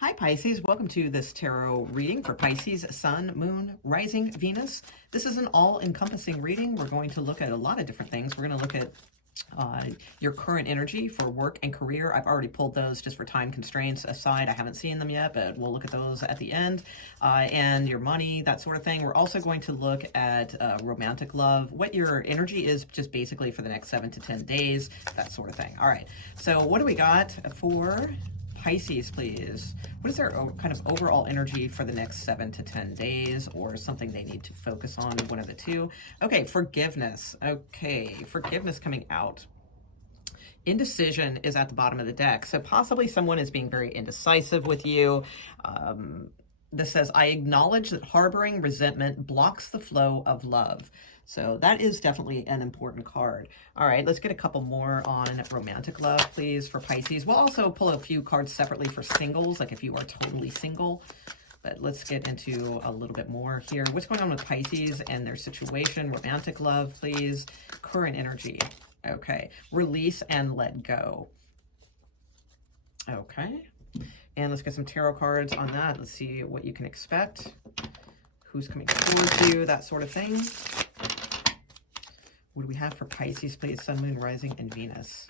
Hi Pisces, welcome to this tarot reading for Pisces, Sun, Moon, Rising, Venus. This is an all-encompassing reading. We're going to look at a lot of different things. We're going to look at your current energy for work and career. I've already pulled those just for time constraints aside. I haven't seen them yet, but we'll look at those at the end. And your money, that sort of thing. We're also going to look at romantic love, what your energy is just basically for the next 7 to 10 days, that sort of thing. All right, so what do we got for Pisces, please? What is their kind of overall energy for the next 7 to 10 days, or something they need to focus on, one of the two? Okay, forgiveness. Okay, forgiveness coming out. Indecision is at the bottom of the deck. So possibly someone is being very indecisive with you. This says, I acknowledge that harboring resentment blocks the flow of love. So that is definitely an important card. All right, let's get a couple more on romantic love, please, for Pisces. We'll also pull a few cards separately for singles, like if you are totally single. But let's get into a little bit more here. What's going on with Pisces and their situation? Romantic love, please. Current energy. Okay. Release and let go. Okay. And let's get some tarot cards on that. Let's see what you can expect. Who's coming towards you, that sort of thing. What do we have for Pisces, please? Sun, Moon, Rising, and Venus.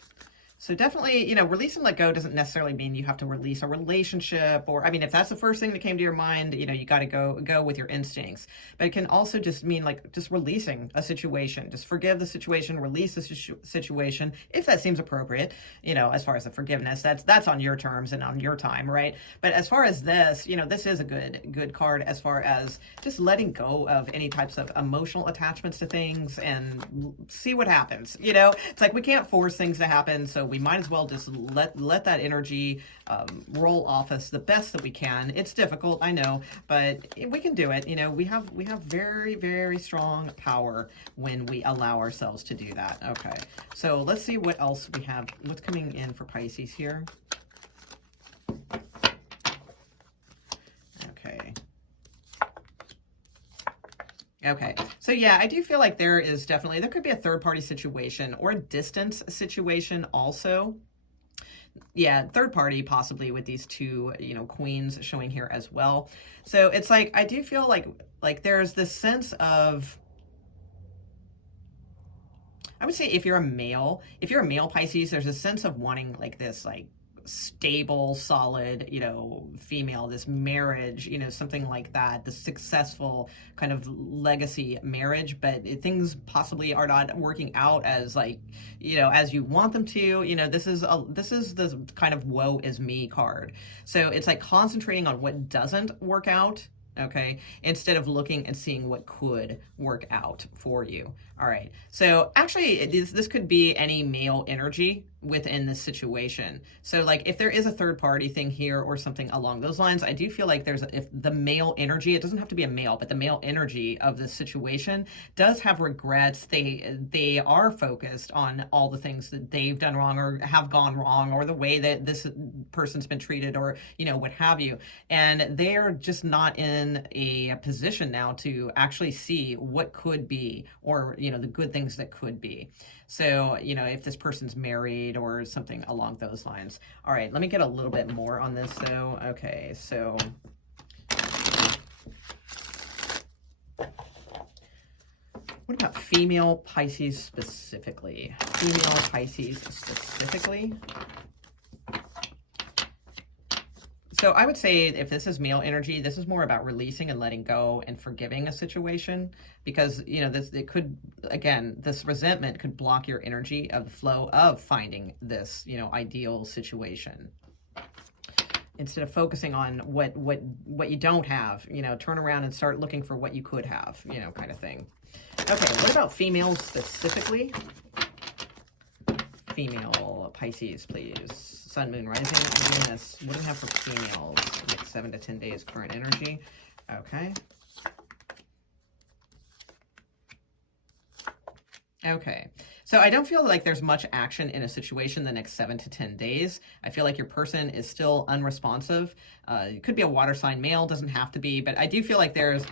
So definitely, you know, release and let go doesn't necessarily mean you have to release a relationship, or, I mean, if that's the first thing that came to your mind, you know, you got to go with your instincts. But it can also just mean like just releasing a situation, just forgive the situation, release the situation, if that seems appropriate, you know, as far as the forgiveness, that's on your terms and on your time, right? But as far as this, you know, this is a good card as far as just letting go of any types of emotional attachments to things and see what happens. You know, it's like we can't force things to happen, so we might as well just let that energy roll off us the best that we can. It's difficult, I know, but we can do it. You know, we have very, very strong power when we allow ourselves to do that. Okay, so let's see what else we have. What's coming in for Pisces here? Okay, so yeah, I do feel like there could be a third-party situation or a distance situation also. Yeah, third party possibly with these two, you know, queens showing here as well. So it's like, I do feel like there's this sense of, I would say if you're a male Pisces, there's a sense of wanting like this, like, stable, solid, you know, female, this marriage, you know, something like that, the successful kind of legacy marriage, but things possibly are not working out as, like, you know, as you want them to. You know, this is the kind of woe is me card. So it's like concentrating on what doesn't work out, okay, instead of looking and seeing what could work out for you. All right, so actually this could be any male energy within this situation. So like if there is a third party thing here or something along those lines, I do feel like if the male energy, it doesn't have to be a male, but the male energy of this situation does have regrets. They are focused on all the things that they've done wrong or have gone wrong, or the way that this person's been treated, or, you know, what have you. And they're just not in a position now to actually see what could be, or, you know, the good things that could be. So, you know, if this person's married or something along those lines. All right, let me get a little bit more on this though. Okay, so what about female Pisces specifically? Female Pisces specifically. So I would say if this is male energy, this is more about releasing and letting go and forgiving a situation, because, you know, it could, again, this resentment could block your energy of the flow of finding this, you know, ideal situation. Instead of focusing on what you don't have, you know, turn around and start looking for what you could have, you know, kind of thing. Okay, what about females specifically? Female Pisces, please. Sun, Moon, Rising, Venus. What do we have for females? Next 7 to 10 days, current energy. Okay. Okay, so I don't feel like there's much action in a situation the next 7 to 10 days. I feel like your person is still unresponsive. It could be a water sign male, doesn't have to be, but I do feel like there's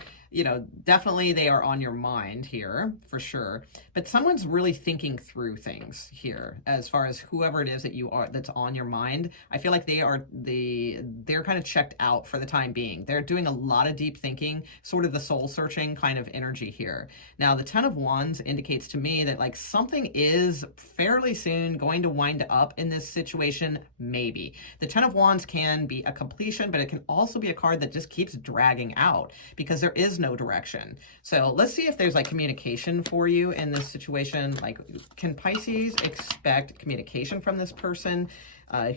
definitely they are on your mind here for sure. But someone's really thinking through things here as far as whoever it is that you are that's on your mind. I feel like they're kind of checked out for the time being. They're doing a lot of deep thinking, sort of the soul searching kind of energy here. Now, the Ten of Wands indicates to me that like something is fairly soon going to wind up in this situation, maybe. The Ten of Wands can be a completion, but it can also be a card that just keeps dragging out because there is no direction. So let's see if there's like communication for you in this situation. Like, can Pisces expect communication from this person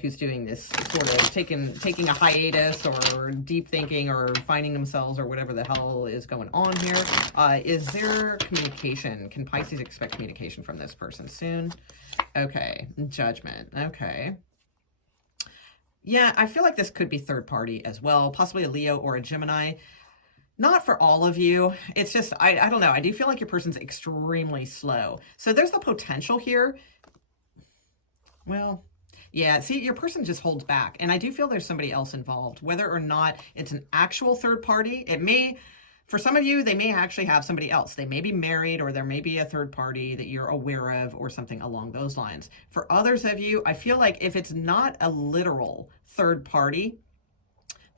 who's doing this sort of taking a hiatus or deep thinking or finding themselves or whatever the hell is going on here? Is there communication? Can Pisces expect communication from this person soon? Okay, Judgment. Okay. Yeah, I feel like this could be third party as well, possibly a Leo or a Gemini. Not for all of you. It's just, I don't know. I do feel like your person's extremely slow. So there's the potential here. Well, yeah, see, your person just holds back. And I do feel there's somebody else involved. Whether or not it's an actual third party, it may, for some of you, they may actually have somebody else. They may be married, or there may be a third party that you're aware of or something along those lines. For others of you, I feel like if it's not a literal third party,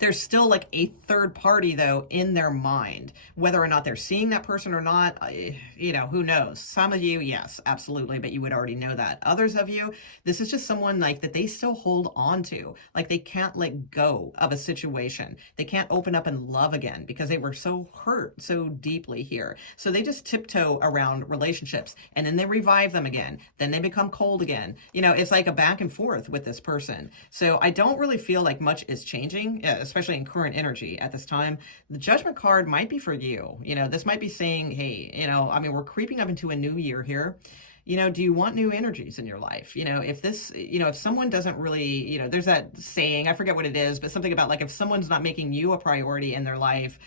there's still like a third party though in their mind. Whether or not they're seeing that person or not, who knows? Some of you, yes, absolutely, but you would already know that. Others of you, this is just someone like that they still hold on to. Like they can't let go of a situation. They can't open up and love again because they were so hurt so deeply here. So they just tiptoe around relationships and then they revive them again. Then they become cold again. It's like a back and forth with this person. So I don't really feel like much is changing, especially in current energy at this time. The Judgment card might be for you. This might be saying, hey, we're creeping up into a new year here. Do you want new energies in your life? If someone doesn't really, there's that saying, I forget what it is, but something about like if someone's not making you a priority in their life,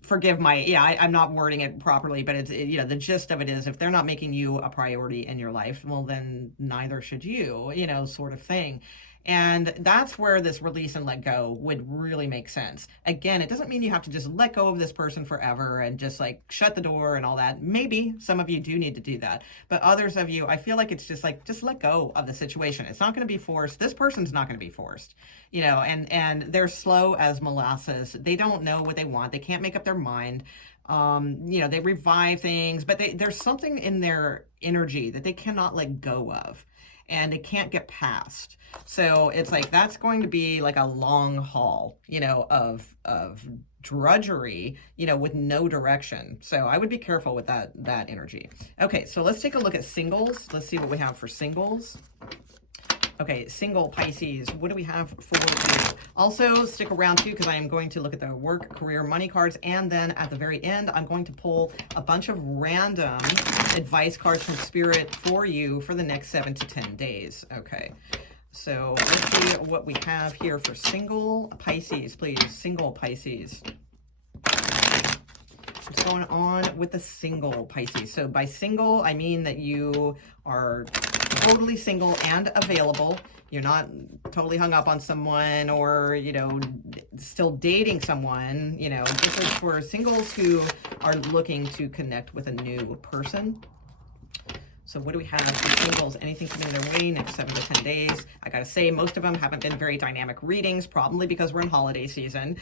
forgive I'm not wording it properly, but it's, the gist of it is if they're not making you a priority in your life, well, then neither should you, sort of thing. And that's where this release and let go would really make sense. Again, it doesn't mean you have to just let go of this person forever and just like shut the door and all that. Maybe some of you do need to do that. But others of you, I feel like it's just like, just let go of the situation. It's not going to be forced. This person's not going to be forced, and they're slow as molasses. They don't know what they want. They can't make up their mind. They revive things, but there's something in their energy that they cannot let go of. And it can't get past. So it's like, that's going to be like a long haul, of drudgery, with no direction. So I would be careful with that energy. Okay, so let's take a look at singles. Let's see what we have for singles. Okay, single Pisces, what do we have for you? Also, stick around too, because I am going to look at the work, career, money cards, and then at the very end, I'm going to pull a bunch of random advice cards from Spirit for you for the next 7 to 10 days. Okay, so let's see what we have here for single Pisces, please. Single Pisces. What's going on with the single Pisces? So by single, I mean that you are totally single and available. You're not totally hung up on someone or, still dating someone. This is for singles who are looking to connect with a new person. So what do we have for singles? Anything coming their way next 7 to 10 days? I gotta say, most of them haven't been very dynamic readings, probably because we're in holiday season.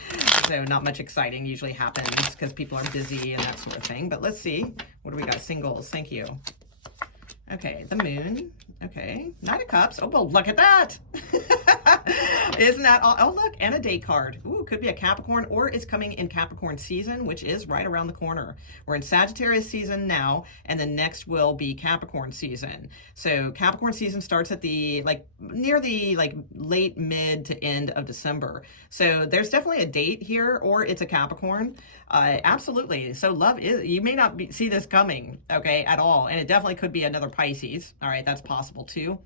So not much exciting usually happens because people are busy and that sort of thing. But let's see. What do we got? Singles. Thank you. Okay, the moon. Okay, Knight of Cups. Oh, well, look at that. Isn't that all? Oh, look, and a date card. Ooh, could be a Capricorn, or it's coming in Capricorn season, which is right around the corner. We're in Sagittarius season now, and the next will be Capricorn season. So Capricorn season starts at the, near the, late, mid to end of December. So there's definitely a date here, or it's a Capricorn. Absolutely. So love is, you may not see this coming, okay, at all. And it definitely could be another Pisces. All right, that's possible too.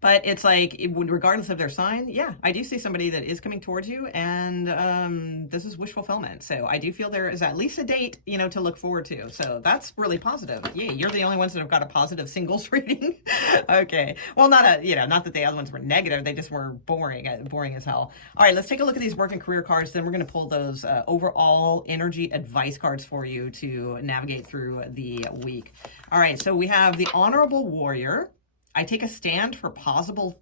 But it's like, regardless of their sign, yeah, I do see somebody that is coming towards you, and this is wish fulfillment. So I do feel there is at least a date, to look forward to. So that's really positive. Yay, you're the only ones that have got a positive singles reading. Okay. Well, not not that the other ones were negative. They just were boring as hell. All right, let's take a look at these work and career cards. Then we're going to pull those overall energy advice cards for you to navigate through the week. All right, so we have the Honorable Warrior. I take a stand for positive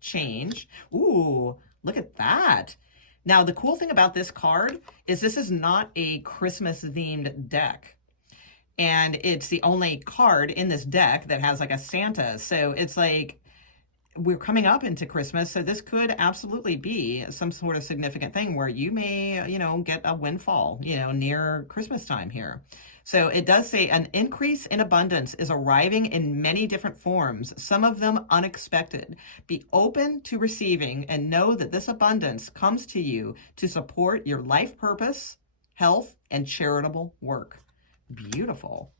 change. Ooh, look at that. Now, the cool thing about this card is this is not a Christmas-themed deck. And it's the only card in this deck that has like a Santa. So it's like, we're coming up into Christmas, so this could absolutely be some sort of significant thing where you may, get a windfall, near Christmas time here. So it does say an increase in abundance is arriving in many different forms, some of them unexpected. Be open to receiving and know that this abundance comes to you to support your life purpose, health, and charitable work. Beautiful.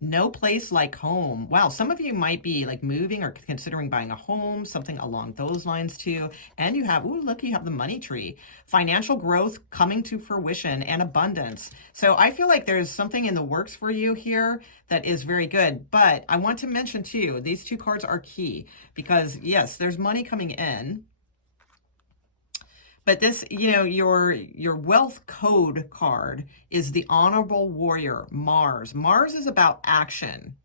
No place like home. Wow, some of you might be like moving or considering buying a home, something along those lines too. And you have, ooh, look, you have the money tree. Financial growth coming to fruition and abundance. So I feel like there's something in the works for you here that is very good. But I want to mention too, these two cards are key because yes, there's money coming in. But this, your wealth code card is the Honorable Warrior, Mars. Mars is about action.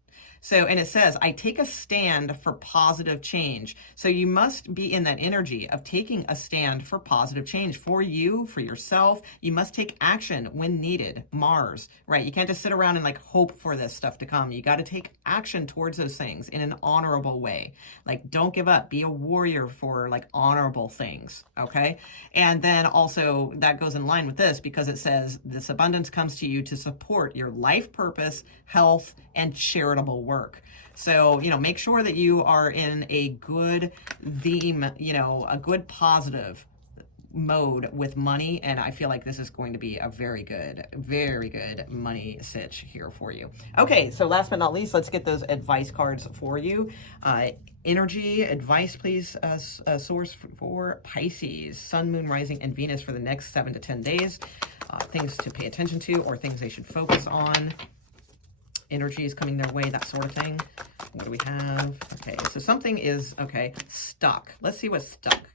So, and it says, I take a stand for positive change. So you must be in that energy of taking a stand for positive change for you, for yourself. You must take action when needed. Mars, right? You can't just sit around and like hope for this stuff to come. You got to take action towards those things in an honorable way. Like, don't give up. Be a warrior for like honorable things. Okay. And then also that goes in line with this because it says this abundance comes to you to support your life purpose, health, and charitable work. So, make sure that you are in a good theme, a good positive mode with money. And I feel like this is going to be a very good money sitch here for you. Okay, so last but not least, let's get those advice cards for you. Energy advice, please, source for Pisces, Sun, Moon, Rising, and Venus for the next 7 to 10 days. Things to pay attention to or things they should focus on. Energy is coming their way, that sort of thing. What do we have? Okay, so something is, stuck. Let's see what's stuck.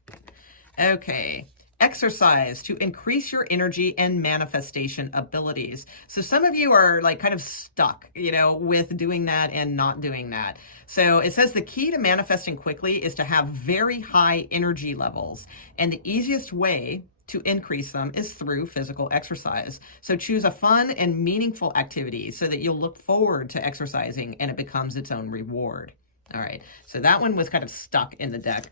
Okay. Exercise to increase your energy and manifestation abilities. So some of you are like kind of stuck, with doing that and not doing that. So it says the key to manifesting quickly is to have very high energy levels. And the easiest way to increase them is through physical exercise. So choose a fun and meaningful activity so that you'll look forward to exercising and it becomes its own reward. All right, so that one was kind of stuck in the deck.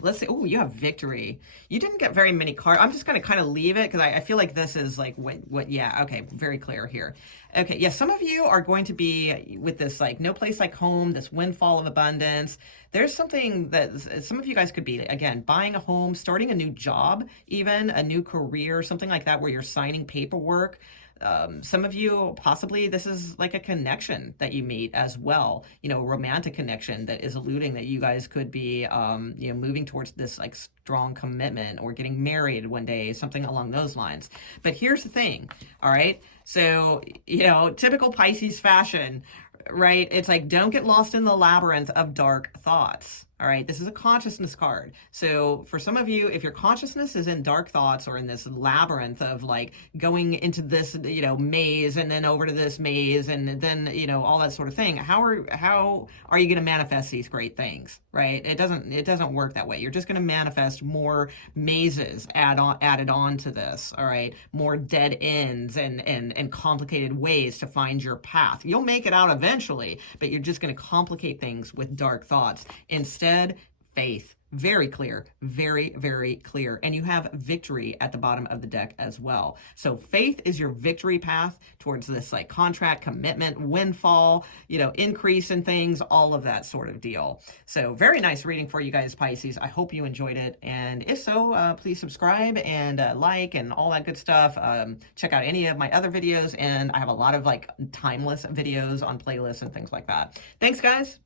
Let's see. Oh, you have victory. You didn't get very many cards. I'm just going to kind of leave it because I feel like this is like what, yeah, okay, very clear here. Okay, yeah, some of you are going to be with this like no place like home, this windfall of abundance. There's something that some of you guys could be, again, buying a home, starting a new job, even a new career, something like that where you're signing paperwork. Some of you, possibly this is like a connection that you meet as well, a romantic connection that is alluding that you guys could be, moving towards this like strong commitment or getting married one day, something along those lines. But here's the thing, all right? So, typical Pisces fashion, right? It's like, don't get lost in the labyrinth of dark thoughts. All right, this is a consciousness card. So for some of you, if your consciousness is in dark thoughts or in this labyrinth of like going into this, maze and then over to this maze and then, all that sort of thing, how are you going to manifest these great things, right? It doesn't work that way. You're just going to manifest more mazes added on to this, all right? More dead ends and complicated ways to find your path. You'll make it out eventually, but you're just going to complicate things with dark thoughts. Instead, faith. Very clear, very, very clear. And you have victory at the bottom of the deck as well. So faith is your victory path towards this like contract, commitment, windfall, increase in things, all of that sort of deal. So very nice reading for you guys, Pisces. I hope you enjoyed it. And if so, please subscribe and like and all that good stuff. Check out any of my other videos. And I have a lot of like timeless videos on playlists and things like that. Thanks, guys.